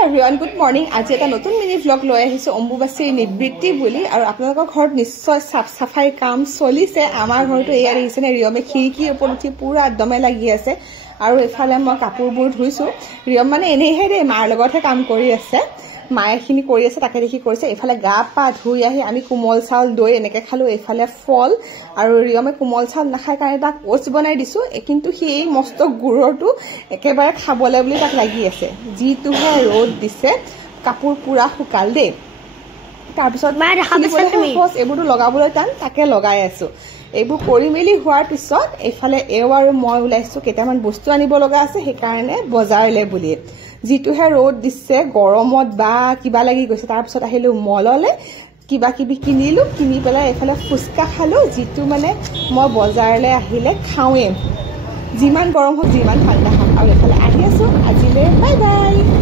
everyone good morning আজি এটা নতুন মিনি ব্লগ লৈ আহিছো অম্বুবাচীৰ নিবৃত্তি বুলি আৰু আপোনালোকৰ ঘৰত নিশ্চয় সাফ সাফাই কাম চলিছে আমাৰ ঘৰটো এয়া দেখিছেনে ৰিয়মে খিৰিকীৰ ওপৰত উঠি পুৰা একদমে লাগি আছে আৰু এফালে মই কাপোৰবোৰ ধুইছো ৰিয়ম মানে এনেহে দে মাৰ লগতহে কাম কৰি আছে মায়েখিনি কৰি আছে তাকে দেখি কৰিছে এফালে গা পা ধুই আহি আমি কোমল চাউল দৈ এনেকে খালো এফালে ফল আৰু ৰিয়মে কোমল চাউল নাখায় কাৰণে তাক ওটছ বনাই দিছো কিন্তু সেই মস্ত গুড়ৰটো একেবাৰে খাবলে বুলি তাক লাগি আছে যিটোহে ৰ'দ দিছে কাপোৰ পুৰা শুকাল দে তাৰপিছত মায়ে দেখাবলৈ এইবোৰটো লগাবলৈ টান তাকে লগাই আছো এইবোৰ কৰি মেলি হোৱাৰ পিছত এইফালে এও আৰু মই ওলাইছো কেইটামান বস্তু আনিব লগা আছে সেইকাৰণে বজাৰলৈ বুলি যিটোহে ৰ'দ দিছে গৰমত বা কিবা লাগি গৈছে তাৰপিছত আহিলো মললে কিবা কিবি কিনিলো কিনি পেলাই এইফালে ফুচকা খালো যিটো মানে মই বজাৰলৈ আহিলে খাওঁৱে যিমান গৰম হওক যিমান ঠাণ্ডা হওক আৰু এইফালে আহি আছো আজিলৈ বাই বাই